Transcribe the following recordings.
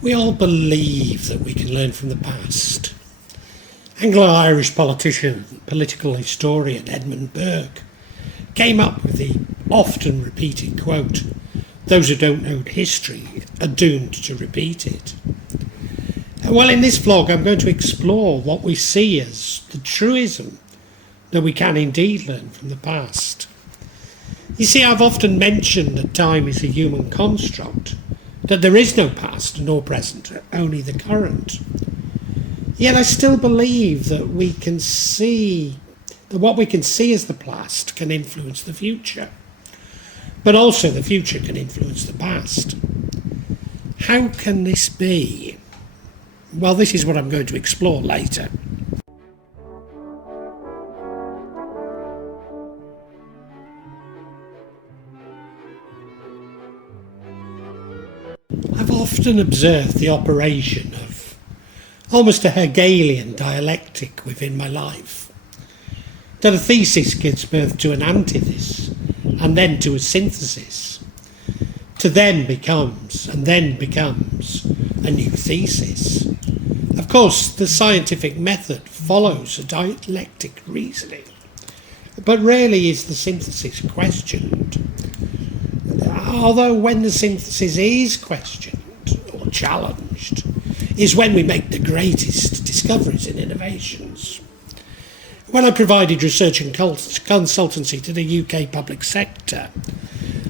We all believe that we can learn from the past. Anglo-Irish political historian Edmund Burke came up with the often repeated quote, "Those who don't know history are doomed to repeat it." Well, in this vlog I'm going to explore what we see as the truism that we can indeed learn from the past. You see, I've often mentioned that time is a human construct, that there is no past nor present, only the current. Yet I still believe that what we can see as the past can influence the future, but also the future can influence the past. How can this be? Well, this is what I'm going to explore later. I've often observed the operation of almost a Hegelian dialectic within my life. That a thesis gives birth to an antithesis, and then to a synthesis, to then becomes a new thesis. Of course, the scientific method follows a dialectic reasoning, but rarely is the synthesis questioned. Although when the synthesis is questioned or challenged is when we make the greatest discoveries and innovations. When I provided research and consultancy to the UK public sector,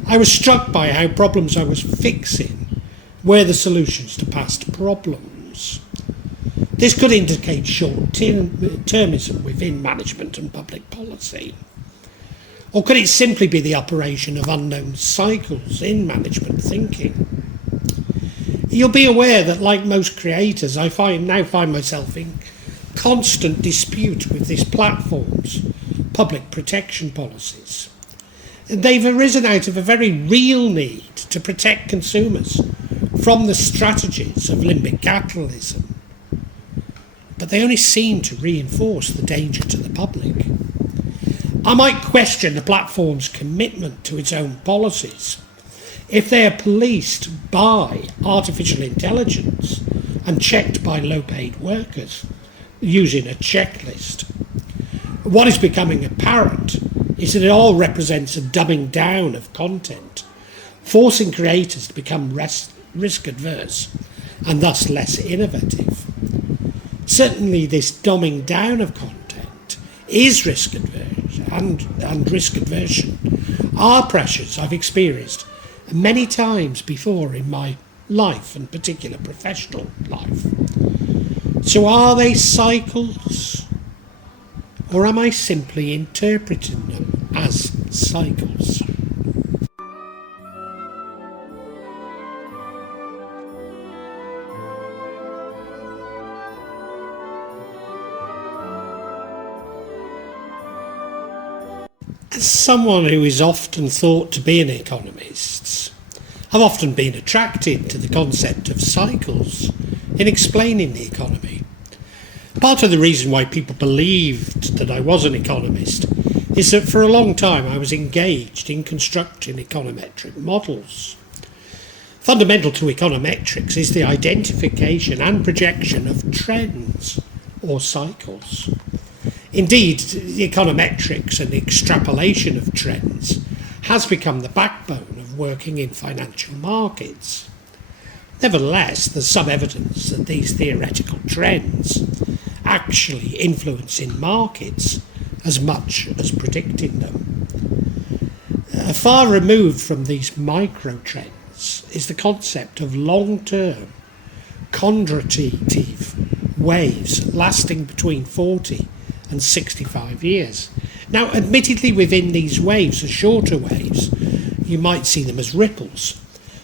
I was struck by how problems I was fixing were the solutions to past problems. This could indicate short-termism within management and public policy. Or could it simply be the operation of unknown cycles in management thinking? You'll be aware that, like most creators, I now find myself in constant dispute with this platform's public protection policies. They've arisen out of a very real need to protect consumers from the strategies of limbic capitalism. But they only seem to reinforce the danger to the public. I might question the platform's commitment to its own policies if they are policed by artificial intelligence and checked by low-paid workers using a checklist. What is becoming apparent is that it all represents a dumbing down of content, forcing creators to become risk-adverse and thus less innovative. Certainly this dumbing down of content is risk aversion, and risk aversion are pressures I've experienced many times before in my life, and particular professional life. So are they cycles, or am I simply interpreting them as cycles? As someone who is often thought to be an economist, I've often been attracted to the concept of cycles in explaining the economy. Part of the reason why people believed that I was an economist is that for a long time I was engaged in constructing econometric models. Fundamental to econometrics is the identification and projection of trends or cycles. Indeed, the econometrics and the extrapolation of trends has become the backbone of working in financial markets. Nevertheless, there's some evidence that these theoretical trends actually influence in markets as much as predicting them. Far removed from these micro trends is the concept of long-term quantitative waves lasting between 40 and 65 years. Now, admittedly, within these waves, the shorter waves, you might see them as ripples,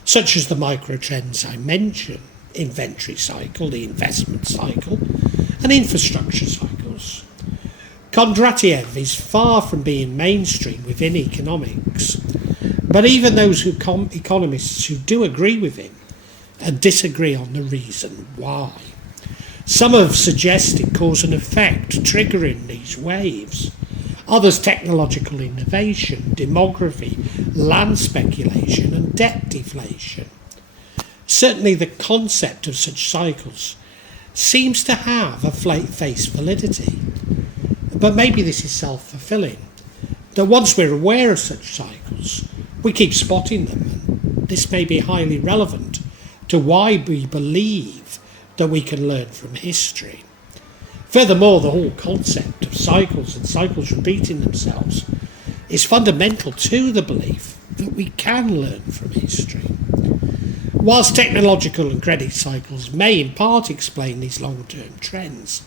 such as the microtrends I mentioned: inventory cycle, the investment cycle, and infrastructure cycles. Kondratiev is far from being mainstream within economics, but even those economists who do agree with him disagree on the reason why. Some have suggested cause and effect triggering these waves. Others technological innovation, demography, land speculation and debt deflation. Certainly the concept of such cycles seems to have a face validity. But maybe this is self-fulfilling, that once we're aware of such cycles, we keep spotting them, and this may be highly relevant to why we believe that we can learn from history. Furthermore, the whole concept of cycles and cycles repeating themselves is fundamental to the belief that we can learn from history. Whilst technological and credit cycles may in part explain these long-term trends,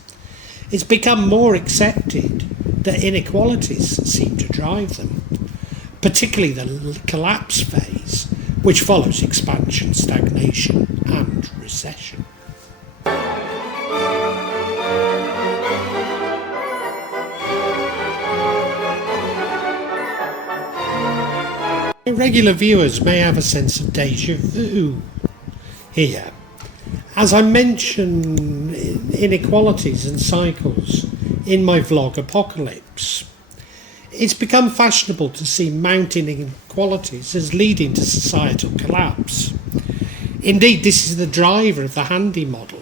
it's become more accepted that inequalities seem to drive them, particularly the collapse phase, which follows expansion, stagnation and recession. Regular viewers may have a sense of déjà vu here. As I mention inequalities and cycles in my vlog Apocalypse, it's become fashionable to see mounting inequalities as leading to societal collapse. Indeed, this is the driver of the handy model,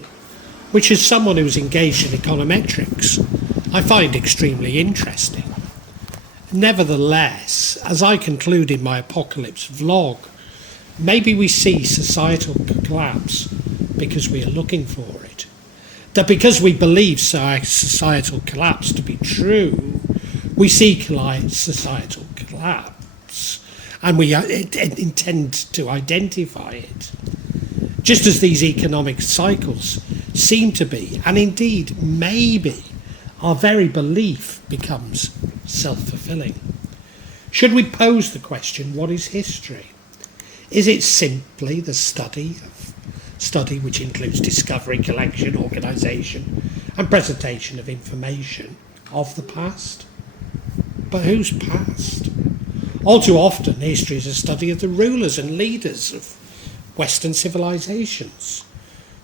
which as someone who's engaged in econometrics, I find extremely interesting. Nevertheless, as I conclude in my Apocalypse vlog, maybe we see societal collapse because we are looking for it. That because we believe societal collapse to be true, we see societal collapse and we intend to identify it. Just as these economic cycles seem to be, and indeed maybe, our very belief becomes self-fulfilling. Should we pose the question, what is history? Is it simply the study which includes discovery, collection, organisation and presentation of information of the past? But whose past? All too often history is a study of the rulers and leaders of Western civilizations,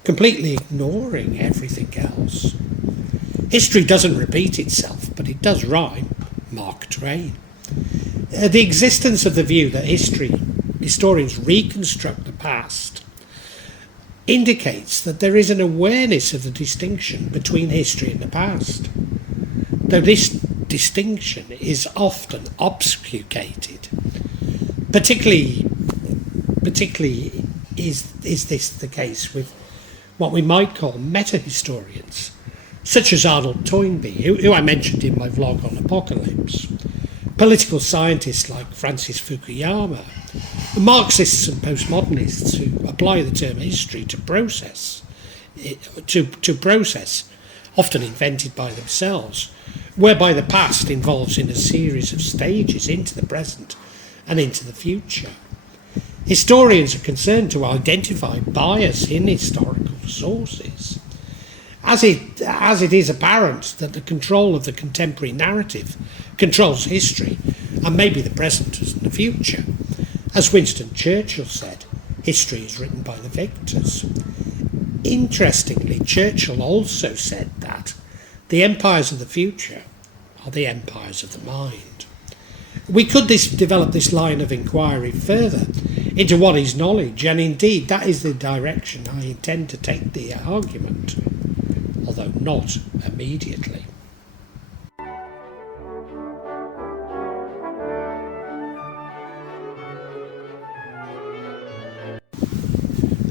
completely ignoring everything else. History doesn't repeat itself, but it does rhyme. Mark Twain. The existence of the view that historians reconstruct the past indicates that there is an awareness of the distinction between history and the past, though this distinction is often obfuscated. Particularly is this the case with what we might call meta-historians, such as Arnold Toynbee, who I mentioned in my vlog on Apocalypse, political scientists like Francis Fukuyama, Marxists and postmodernists who apply the term history to process, often invented by themselves, whereby the past involves in a series of stages into the present and into the future. Historians are concerned to identify bias in historical sources, as it is apparent that the control of the contemporary narrative controls history and maybe the present and the future. As Winston Churchill said, history is written by the victors. Interestingly, Churchill also said that the empires of the future are the empires of the mind. We could develop this line of inquiry further into what is knowledge, and indeed that is the direction I intend to take the argument, although not immediately.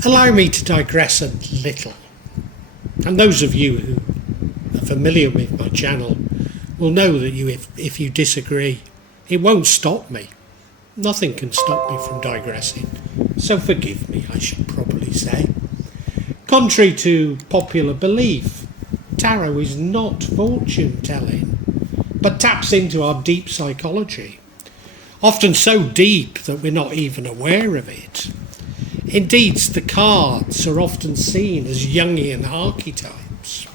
Allow me to digress a little, and those of you who are familiar with my channel will know that if you disagree, it won't stop me. Nothing can stop me from digressing, so forgive me, I should probably say. Contrary to popular belief, tarot is not fortune-telling, but taps into our deep psychology, often so deep that we're not even aware of it. Indeed, the cards are often seen as Jungian archetypes.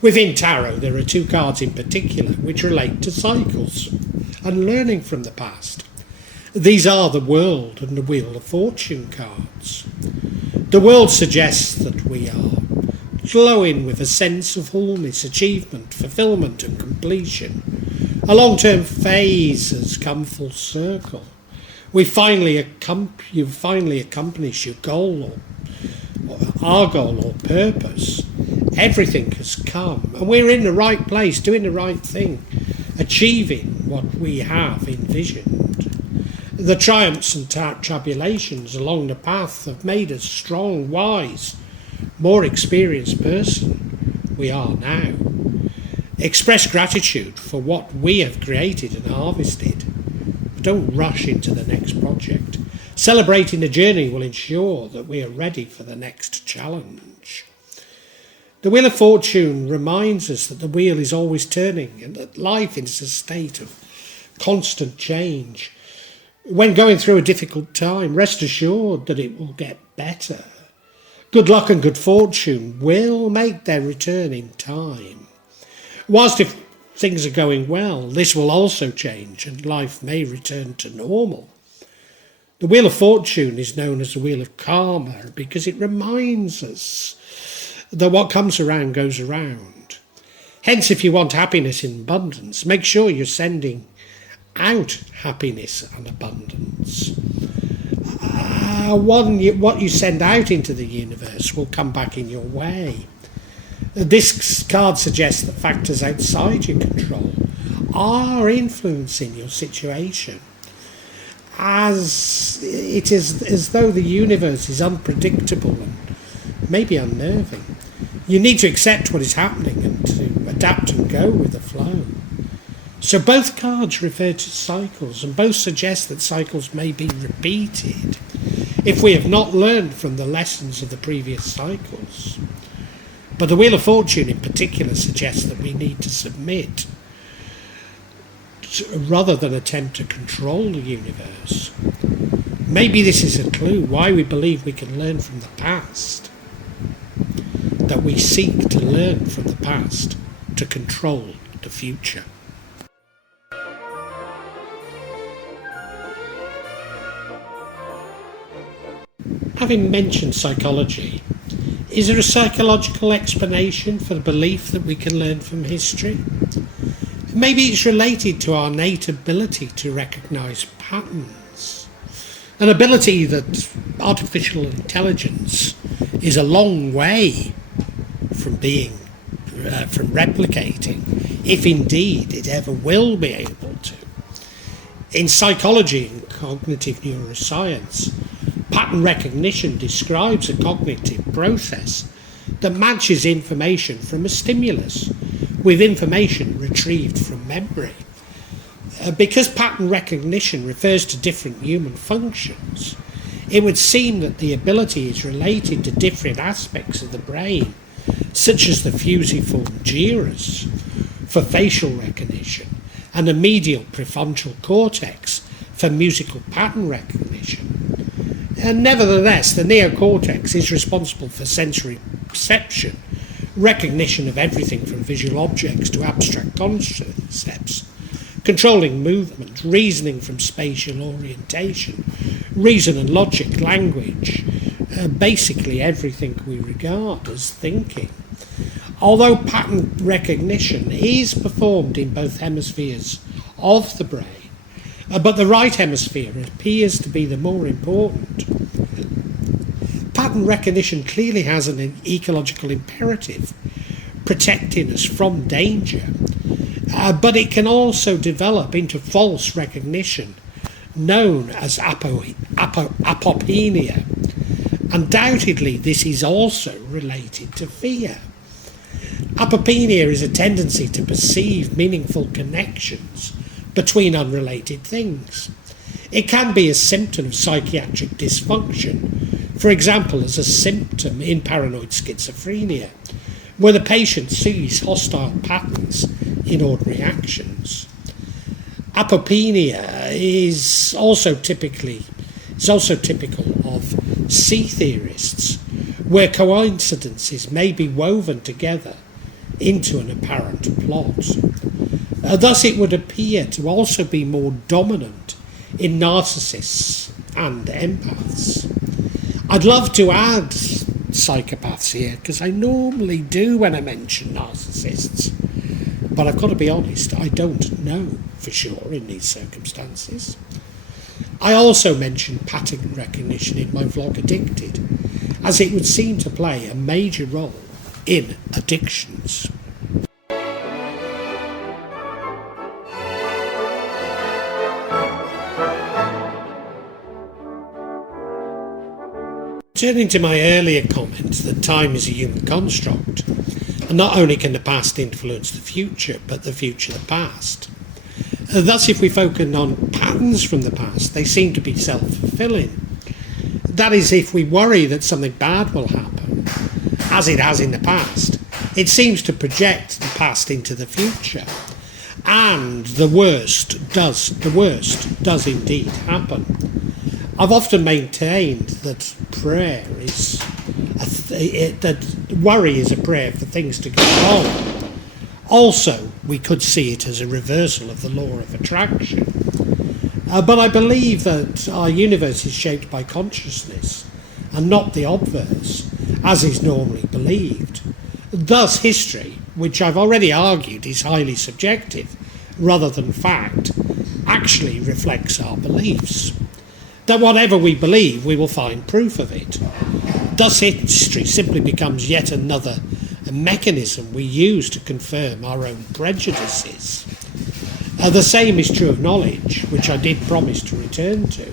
Within tarot, there are two cards in particular which relate to cycles and learning from the past. These are the World and the Wheel of Fortune cards. The World suggests that we are glowing with a sense of wholeness, achievement, fulfillment and completion. A long-term phase has come full circle. You've finally accomplished your goal or our goal or purpose, everything has come, and we're in the right place, doing the right thing, achieving what we have envisioned. The triumphs and tribulations along the path have made us strong, wise, more experienced person we are now. Express gratitude for what we have created and harvested. But don't rush into the next project. Celebrating the journey will ensure that we are ready for the next challenge. The Wheel of Fortune reminds us that the wheel is always turning and that life is a state of constant change. When going through a difficult time, rest assured that it will get better. Good luck and good fortune will make their return in time. Whilst if things are going well, this will also change and life may return to normal. The Wheel of Fortune is known as the Wheel of Karma because it reminds us that what comes around goes around. Hence, if you want happiness in abundance, make sure you're sending out happiness and abundance. What you send out into the universe will come back in your way. This card suggests that factors outside your control are influencing your situation, as it is as though the universe is unpredictable and maybe unnerving. You need to accept what is happening and to adapt and go with the flow. So both cards refer to cycles, and both suggest that cycles may be repeated if we have not learned from the lessons of the previous cycles. But the Wheel of Fortune in particular suggests that we need to submit rather than attempt to control the universe. Maybe this is a clue why we believe we can learn from the past, that we seek to learn from the past to control the future. Having mentioned psychology, is there a psychological explanation for the belief that we can learn from history? Maybe it's related to our innate ability to recognise patterns, an ability that artificial intelligence is a long way from replicating, if indeed it ever will be able to. In psychology and cognitive neuroscience, pattern recognition describes a cognitive process that matches information from a stimulus with information retrieved from memory. Because pattern recognition refers to different human functions, it would seem that the ability is related to different aspects of the brain, such as the fusiform gyrus for facial recognition and the medial prefrontal cortex for musical pattern recognition. And nevertheless, the neocortex is responsible for sensory perception, recognition of everything from visual objects to abstract concepts, controlling movement, reasoning from spatial orientation, reason and logic, language, basically everything we regard as thinking. Although pattern recognition is performed in both hemispheres of the brain, but the right hemisphere appears to be the more important. Pattern recognition clearly has an ecological imperative, protecting us from danger, but it can also develop into false recognition, known as apopenia. Undoubtedly, this is also related to fear. Apopenia is a tendency to perceive meaningful connections between unrelated things. It can be a symptom of psychiatric dysfunction, for example as a symptom in paranoid schizophrenia, where the patient sees hostile patterns in ordinary actions. Apopenia is also typical of C theorists, where coincidences may be woven together into an apparent plot. Thus it would appear to also be more dominant in narcissists and empaths. I'd love to add psychopaths here, because I normally do when I mention narcissists, but I've got to be honest, I don't know for sure in these circumstances. I also mentioned pattern recognition in my vlog Addicted, as it would seem to play a major role in addictions. Turning to my earlier comment that time is a human construct, and not only can the past influence the future, but the future the past. Thus, if we focus on patterns from the past, they seem to be self-fulfilling. That is, if we worry that something bad will happen, as it has in the past, it seems to project the past into the future. And the worst does indeed happen. I've often maintained that prayer is that worry is a prayer for things to go wrong. Also, we could see it as a reversal of the law of attraction. But I believe that our universe is shaped by consciousness and not the obverse, as is normally believed. Thus, history, which I've already argued is highly subjective rather than fact, actually reflects our beliefs. That whatever we believe, we will find proof of it. Thus, history simply becomes yet another mechanism we use to confirm our own prejudices. The same is true of knowledge, which I did promise to return to.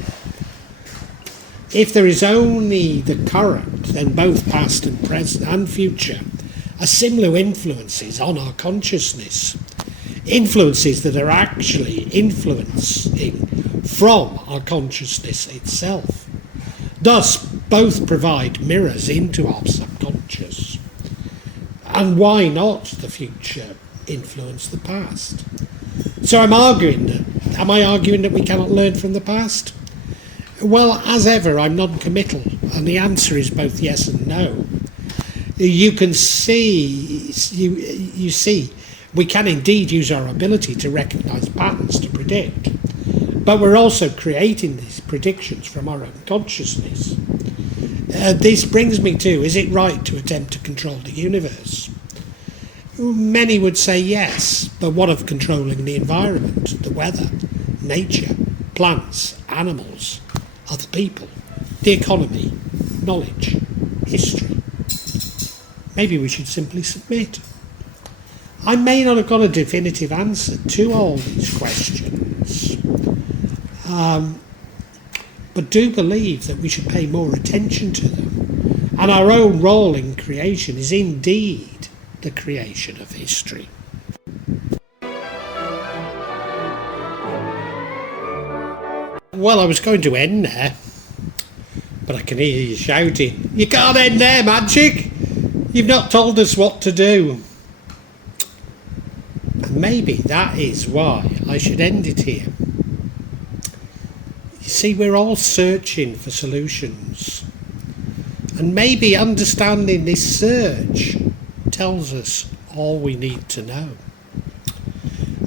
If there is only the current, then both past and present and future are similar influences on our consciousness. Influences that are actually influencing from our consciousness itself. Thus, both provide mirrors into our subconscious. And why not the future influence the past? So am I arguing that we cannot learn from the past? Well, as ever, I'm non-committal, and the answer is both yes and no. You see, we can indeed use our ability to recognise patterns to predict, but we're also creating these predictions from our own consciousness. This brings me to, is it right to attempt to control the universe? Many would say yes, but what of controlling the environment, the weather, nature, plants, animals, other people, the economy, knowledge, history? Maybe we should simply submit. I may not have got a definitive answer to all these questions, but do believe that we should pay more attention to them, and our own role in creation is indeed the creation of history. Well, I was going to end there, but I can hear you shouting, "You can't end there, Magic! You've not told us what to do." And maybe that is why I should end it here. You see, we're all searching for solutions, and maybe understanding this search tells us all we need to know.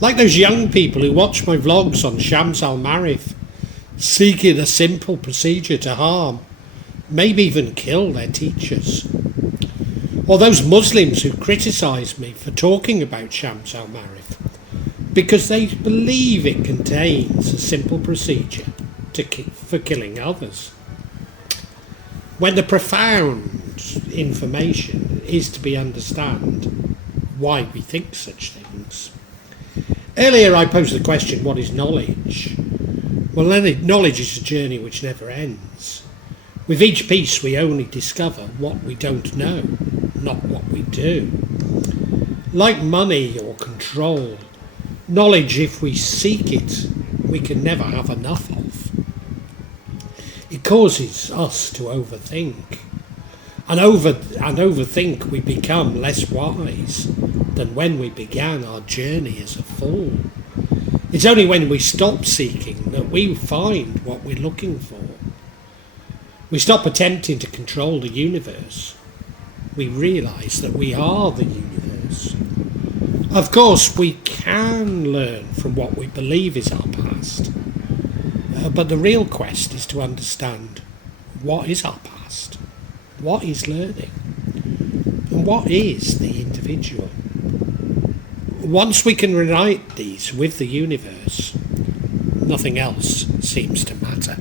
Like those young people who watch my vlogs on Shams al-Marif, seeking a simple procedure to harm, maybe even kill their teachers. Or those Muslims who criticise me for talking about Shams al-Marif because they believe it contains a simple procedure for killing others, when the profound information is to be understand why we think such things. Earlier I posed the question, what is knowledge? Well, knowledge is a journey which never ends. With each piece we only discover what we don't know, not what we do. Like money or control, knowledge, if we seek it, we can never have enough of. It causes us to overthink. And overthink, we become less wise than when we began our journey as a fool. It's only when we stop seeking that we find what we're looking for. We stop attempting to control the universe. We realise that we are the universe. Of course, we can learn from what we believe is our past. But the real quest is to understand what is our past, what is learning, and what is the individual. Once we can unite these with the universe, nothing else seems to matter.